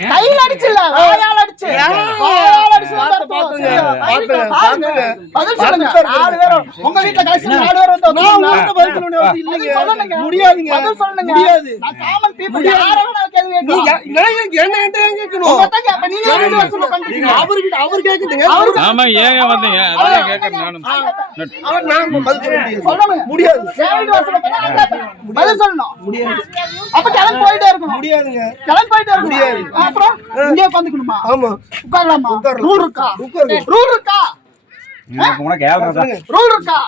கையில அடிச்சுல வாயால அடிச்சு வாயால அடிச்சு. பதில் சொல்லுங்க நாலு பேரும் உங்க வீட்டுல கடைசி நாலு பேர் வந்து நான் பதில் இல்லைங்க. முடியாதுங்க. பதில் சொல்லுங்க. முடியாது. நான் common people. முடியாது. ஆமா ஏங்க வந்தீங்க அதான் கேட்கறேன் நானும் அவர் நான் பதில் சொல்ல முடியாது. முடியாது. பதில் சொல்லணும். அப்ப கிளம்பி போயிட்டே இருக்கணும். முடியாதுங்க. கிளம்பி போயிட்டே இருக்கணும். முடியாது. அப்புறம் இங்கே உட்காந்துக்கணுமா ஆமா. உட்காரலாமா. ரூல் இருக்கா. ரூல் இருக்கா. ரூல் இருக்கா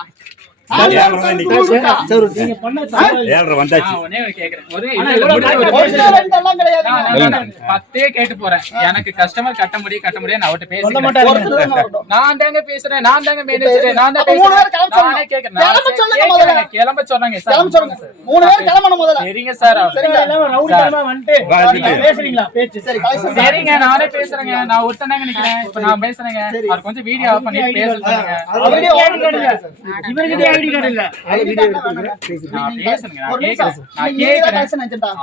எனக்கு கஸ்டமர் கட்ட முடியும் கட்ட முடியும் தான் வரட்டும். நான் தாங்க பேசுறேன் நான் தாங்க மேனேஜர் நான் தான் பேசுறேன். கிளம்ப சொன்னாங்க மூணு பேர் கிளம்பணும் முதல்ல. சரிங்க சார் நானே பேசுறேங்க. நான் ஒருத்தனாங்க நிக்கிறேன். இப்ப நான் பேசுறேங்க. அவர் கொஞ்சம் வீடியோ ஆஃப் பண்ணி பேச பேசுறேங்க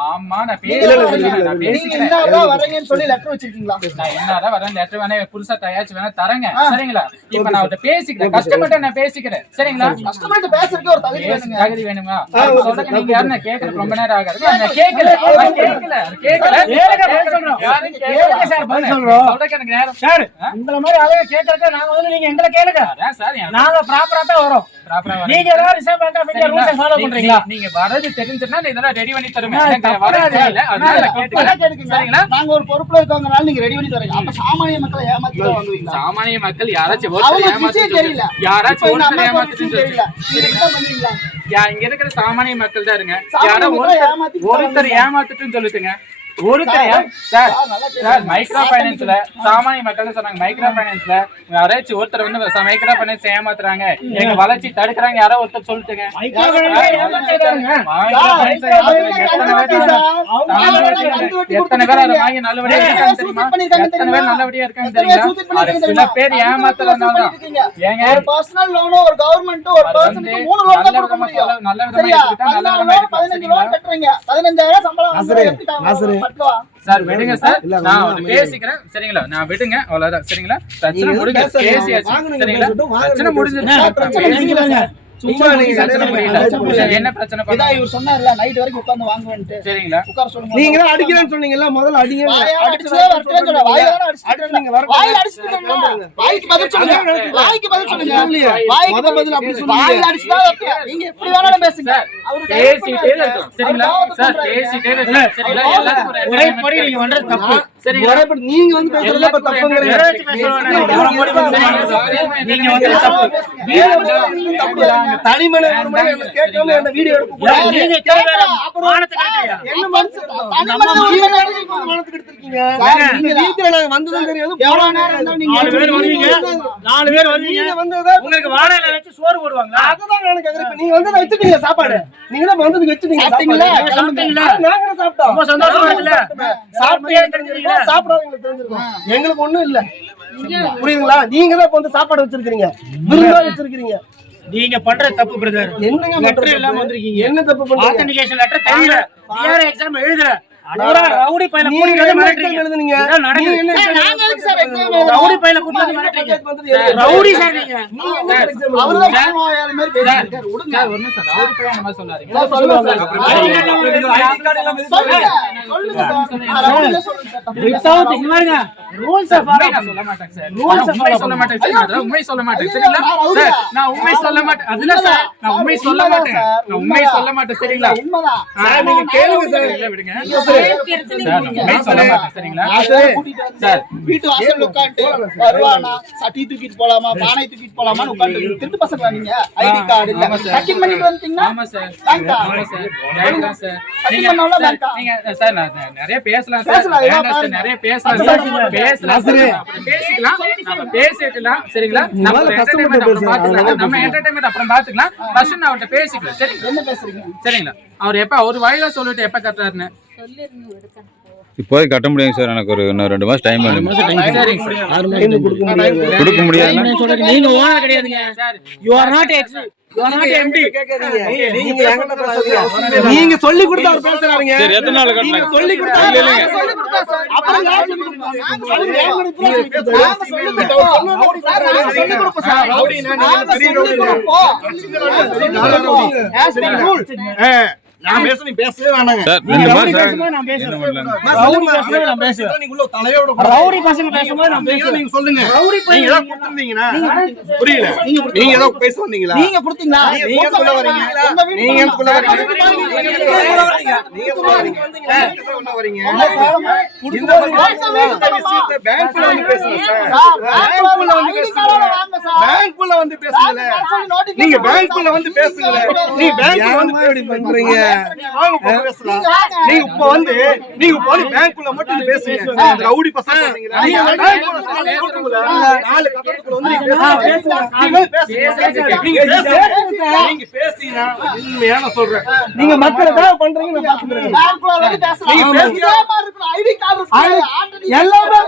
ஆமா நான் பேசுறேன் வரீங்கன்னு சொல்லி letter வச்சிருக்கீங்களா? நான் என்னதான் வரேன் லெட்டர் வேணா புதுசா தயாரிச்சு வேணா தரேங்க சரிங்களா இப்ப நான் அவர்ட்ட பேசிக்கிறேன் கஷ்டப்பட்டு நான் பேசிக்கிறேன் சரிங்களா கிட்ட பேசுறதுக்கு ஒரு தகுதி வேணுங்க. தகுதி வேணுமா நீங்க ரொம்ப நேரம் ஆகாது நான் கேட்கல நான் கேட்கல அது கேட்கல யாரும் கேட்கல. சொல்றதுக்கு எனக்கு நேரம் சார் உங்களை மாதிரி அழகா கேட்கறதுக்கு நாங்க வந்து நீங்க எங்களை கேளுங்க. அதான் சார்? நாங்க ப்ராப்பரா தான் வரோம். வரேன். நீங்க ஏதாவது reserve bank of India rules follow நீங்க- பண்றீங்களா? நீங்க வரது தெரிஞ்சுன்னா நான் இதெல்லாம் ரெடி பண்ணி தருவேன். எனக்கு வரது அதனால. சரிங்களா? நாங்க ஒரு பொறுப்புல இருக்கவங்கனால நீங்க ரெடி பண்ணி தரீங்க. அப்ப சாமானிய மக்களை ஏமாத்தி சாமானிய மக்கள் யாராச்சும் ஒருத்தர் தெரியல. யாராச்சும் ஒருத்தர் தெரியல. நீங்க பண்றீங்களா? யா- இங்க இருக்கிற சாமானிய மக்கள் தான் இருங்க. யாரோ ஒருத்தர். ஏமாத்துட்டுன்னு சொல்லுதுங்க சார் சார் மைக்ரோ பைனான்ஸ்ல சாமானிய மக்கள் சொன்னாங்க மைக்ரோ பைனான்ஸ்ல யாராச்சும் ஒருத்தர் வந்து மைக்ரோ பைனான்ஸ் ஏமாத்துறாங்க. எங்க வளர்ச்சி தடுக்கிறாங்க யாரோ ஒருத்தர் சொல்லிட்டுங்க. Finance finance. எத்தனை பேர் அதை வாங்கி நல்லபடியா இருக்காங்க தெரியுமா? எத்தனை பேர் நல்லபடியா இருக்காங்க சில பேர் ஏமாத்துறதுனால ஏங்க? ஒரு பர்சனல் லோனோ ஒரு கவர்மெண்ட் ஒரு பர்சனுக்கு மூணு லோன் நல்ல தான் கொடுக்க விதமா முடியும். சொல்ல- நல்ல விதமா நல்ல சம்பளம் வாங்குறீங்க. சார் விடுங்க சார். நான் பேசிக்கிறேன். சரிங்களா? நான் விடுங்க. அவ்வளவுதான். சரிங்களா? பிரச்சனை முடிஞ்சு. பேசியாச்சு. சரிங்களா? பிரச்சனை முடிஞ்சிருச்சு என்ன, பிரச்சனை சும்மா பண்ணி- சரி, என்ன பிரச்சனை இதான் பண்ணாங்க இவர் சொன்னார்ல நைட் வரைக்கும் உட்கார்ந்து வாங்குவேன்ட்டு. சரிங்களா? உட்கார சொல்லுங்க. நீங்க தான் அடிக்கிறேன்னு சொன்னீங்கல்ல முதல்ல அடிங்க. வாயால அடிச்சுதான் வரட்டும்னு சொன்னேன். வாயால அடிச்சுட்டு அடிச்சு நீங்க வரட்டும். வாயில அடிச்சுட்டு இருக்கேன்ல. வாய்க்கு பதில் சொல்லுங்க. வாய்க்கு பதில் சொல்லுங்க. சொல்லலையே. வாய்க்கு முத பதில் அப்படி சொன்னீங்க. வாயில அடிச்சுதான் வரட்டும். நீங்க எப்படி வேணாலும் பேசுங்க. அவரு பேசிட்டே இருக்கோம் சரிங்களா? சார். பேசிட்டே இருக்கோம் சரிங்களா? எல்லாருக்கும் ஒரு முறைப்படி நீங்க பண்றது தப்பு சரிங்களா? முறைப்படி நீங்க வந்து பேசுறதுல இப்ப தப்பு. நீங்க வந்து தப்பு. கேட்காம என்ன வீடியோ எடுக்க. நீங்க தேவையான. என்ன மனசு? தனி நம்ம மனித உரிமை உரிமை எடுத்துக்கணும். எடுத்துக்கணும், மனத்துக்கு எடுத்திருக்கீங்க. சார், நீங்க நீங்க வீட்டுல நாங்க வந்ததும் தெரியாது. எவ்வளவு நேரம் நீங்க நாலு பேர் வருவீங்க நாலு பேர் வருவீங்க உங்களுக்கு வாழையில வச்சு சோறு போடுவாங்களா? அதுதான் நான் கேக்குறேன். நீங்க வந்ததை வச்சுட்டீங்க சாப்பாடு நீங்க தான் வந்ததுக்கு வச்சுட்டீங்க சாப்பிட்டீங்களா? சாப்பாடு. சாப்பிட்டீங்களா? நாங்க சாப்பிட்டோம். ரொம்ப சந்தோஷமா இருக்குல்ல? சாப்பிட்டு சாப்பிட்டு தெரிஞ்சுக்கிறீங்களா சாப்பிடாதவங்களுக்கு தெரிஞ்சிருக்கும். எங்களுக்கு ஒண்ணும் இல்ல. புரியுதுங்களா? நீங்க தான் இப்ப வந்து சாப்பாடு வச்சிருக்கீங்க விருந்தா வச்சிருக்கீங்க நீங்க பண்றது தப்பு பிரதர் என்னங்க லெட்டர் இல்லாம? வந்திருக்கீங்க. என்ன தப்பு பண்றீங்க? ஆத்தன்டிகேஷன் லெட்டர் தெரியல. டிஆர் எக்ஸாம் எழுதல. ரவுடி பையல கூட்டிட்டு மிரட்டுறீங்க? எழுதுனீங்க? நீங்க எதுக்கு சார்? ரவுடி பையல கூட்டிட்டு மிரட்டுறீங்க. ரவுடி சார் நீங்க. மாதிரி விடுங்க. சார் ரவுடி பையன் மாதிரி சார், சொல்லுங்க. சொல்லுங்க. சொல்லுங்க. சார். இங்க பாருங்க. ரூல்ஸ் சொல்ல மாட்டேன் சார். உண்மை சொல்ல மாட்டேன். சார். நான் உண்மை சொல்ல மாட்டேன். சரிங்களா? சார் நான் உண்மை சொல்ல மாட்டேன். அதுல சார் நான் உண்மை சொல்ல மாட்டேன். நான் உண்மை சொல்ல மாட்டேன். சரிங்களா. சார் நீங்க கேளுங்க சார். இல்ல விடுங்க வீட்டு வருவானா? சட்டி தூக்கிட்டு போலாமா? பானை தூக்கிட்டு திருட்டு பசங்களா நீங்க? ஐடி கார்டு இல்ல. பண்ணிட்டு ஆமா சார். பேங்கா? Bank sir. நீங்க? நீங்க சார் நிறைய பேசலாம் சார். பேசலாம். நிறைய சார். சார். பேசிக்கலாம். நம்ம பேசிக்கலாம் சரிங்களா? நம்ம அப்புறம். பாத்துக்கலாம் நம்ம என்டர்டைன்மெண்ட் அப்புறம் பாத்துக்கலாம் ஃபர்ஸ்ட் நான் அவர்ட்ட பேசிக்கலாம் சரி என்ன பேசுறீங்க? சரிங்களா? அவர் எப்ப ஒரு வாயில சொல்லிட்டு எப்ப கட்டுறாருன்னு இப்போதைக்கு கட்ட முடியுங்க சார் எனக்கு ஒரு இன்னும் ரெண்டு மாசம் டைம் வேணும் கொடுக்க முடியாது. நீங்க ஓனர் கிடையாதுங்க. Sir you are not ex நீங்க சொல்லி கொடுத்து அவர் பேசுறாருங்க. சரி எத்தனை நாள் கட்டணும்? சொல்லி கொடுத்தா. அப்புறம் நான் பேச நீ பேசவே வேணாங்க. ரவுடி பசங்க. பேசும்போது நான் நீங்க பேசுவேன். நீங்க சொல்லுங்க. ரவுடி நீங்க ஏதாவது கொடுத்திருந்தீங்கன்னா புரியல. நீங்க ஏதோ பேச வந்தீங்களா? நீங்க கொடுத்தீங்களா? நீங்க வரீங்க? வீட்டுக்கு நீங்க எதுக்குள்ள வரீங்க? நீங்க எதுக்குள்ள வரீங்க? நீங்க எதுக்குள்ள வரீங்க? இந்த பேங்க்ல வந்து பேசுங்க சார். பேங்க்குள்ள வந்து வந்து பேசுங்களே. நீங்க பேங்க்குள்ள வந்து பேசுங்களே. நீ பேங்க்குள்ள வந்து பண்றீங்க. வாங்க போய் பேசலாம். நீங்க இப்ப வந்து நீங்க இப்ப வந்து பேங்க்குள்ள மட்டும் வந்து பேசுங்க. ரவுடி பசங்க? நீங்க. நாலு கட்டடத்துக்குள்ள வந்து நீங்க பேசுங்க. நீங்க வந்து பேசுங்க. நீங்க பேசுங்க. நீங்க பேசினா உண்மையா நான் சொல்றேன். நீங்க மக்களுக்காக பண்றீங்க நான் பாத்துக்கிறேன். நீங்க பேசுங்க. எல்லாமே.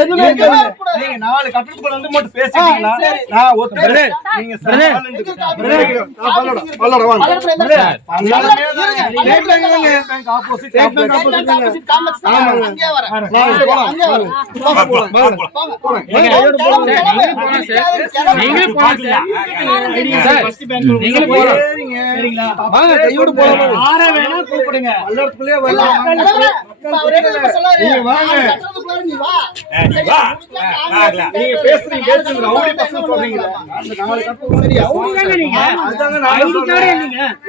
எதுவுமே. நீங்க நாலு கட்டடத்துக்குள்ள வந்து மட்டும் பேசிட்டீங்களா? நான் ஒத்துக்கிறேன். நீங்க சார் நான் பல்லட, பல்லட வாங்க. State பேங்க்லங்க. Bank opposite, state bank opposite தாங்க. நீங்களே போலாம் கையோடு வேணா கூப்பிடுங்க. வரலாம். நீங்க வாங்க. நீங்க பேசுறீங்க, பேசுறீங்க. ரவுடி பசங்க இல்லைங்க.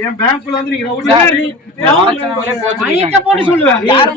என் பேங்க்ல வந்து நீங்க ரவுடி போட்டு சொல்லுவேன். யார்